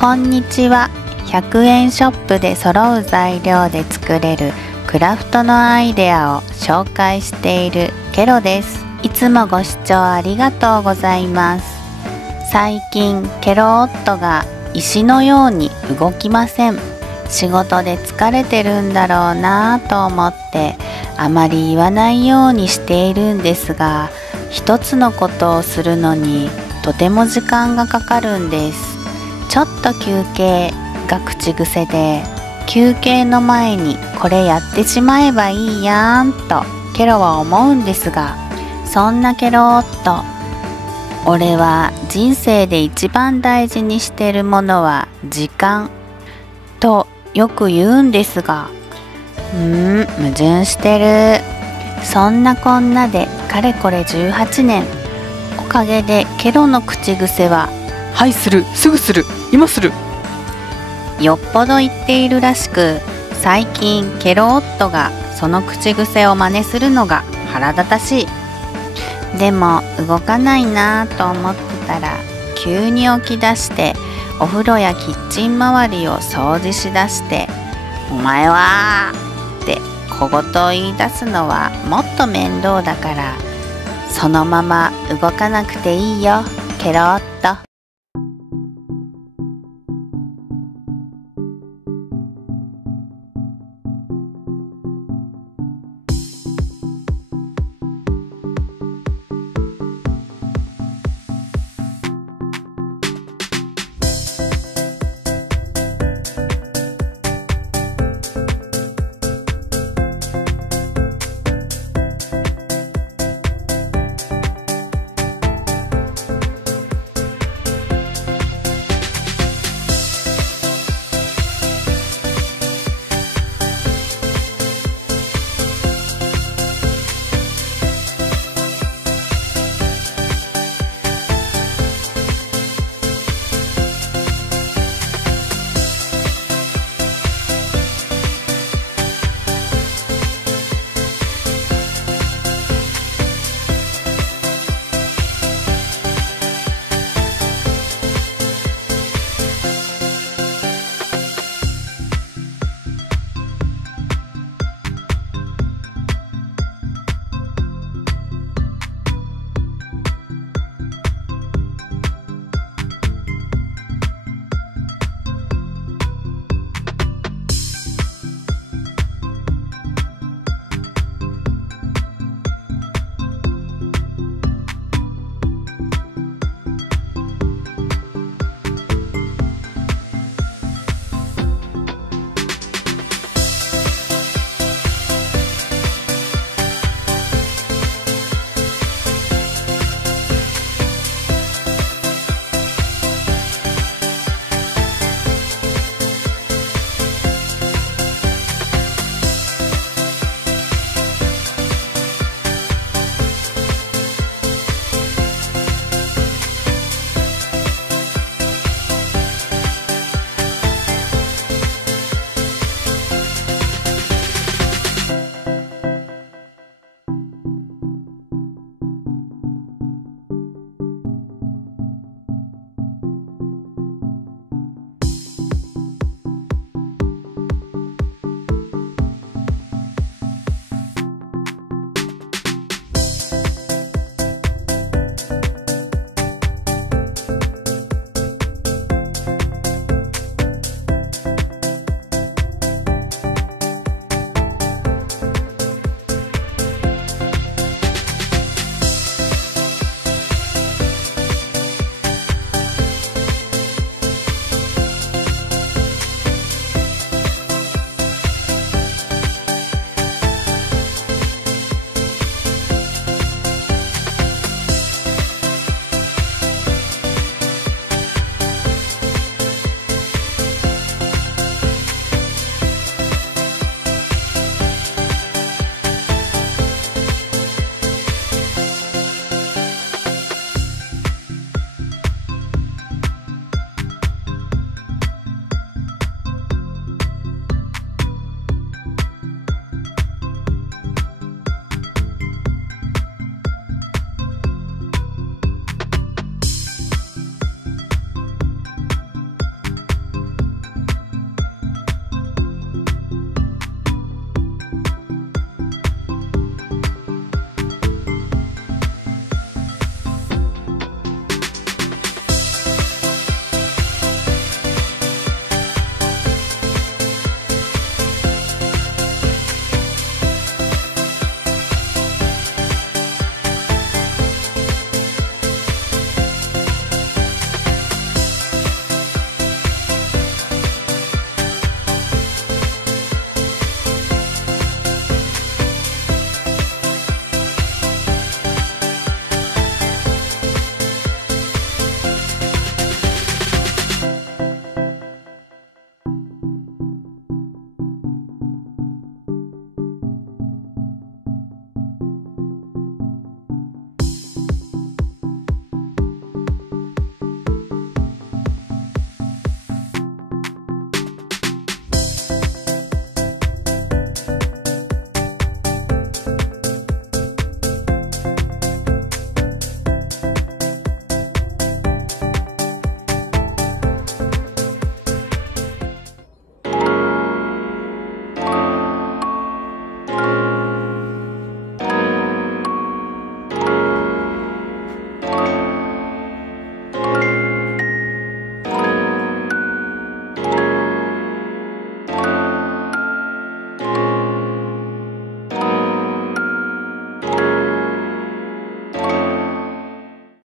こんにちは。100円ショップで揃う材料で作れるクラフトのアイデアを紹介しているケロです。いつもご視聴ありがとうございます。最近ケロ夫が石のように動きません。仕事で疲れてるんだろうなぁと思ってあまり言わないようにしているんですが、一つのことをするのにとても時間がかかるんです。ちょっと休憩が口癖で、休憩の前にこれやってしまえばいいやんとケロは思うんですが、そんなケロ夫、俺は人生で一番大事にしてるものは時間とよく言うんですが、矛盾してる。そんなこんなでかれこれ18年。おかげでケロの口癖ははいする、すぐする、今する。よっぽど言っているらしく、最近ケロ夫がその口癖を真似するのが腹立たしい。でも動かないなぁと思ってたら、急に起き出してお風呂やキッチン周りを掃除しだして、お前はって小言を言い出すのはもっと面倒だから、そのまま動かなくていいよケロ夫。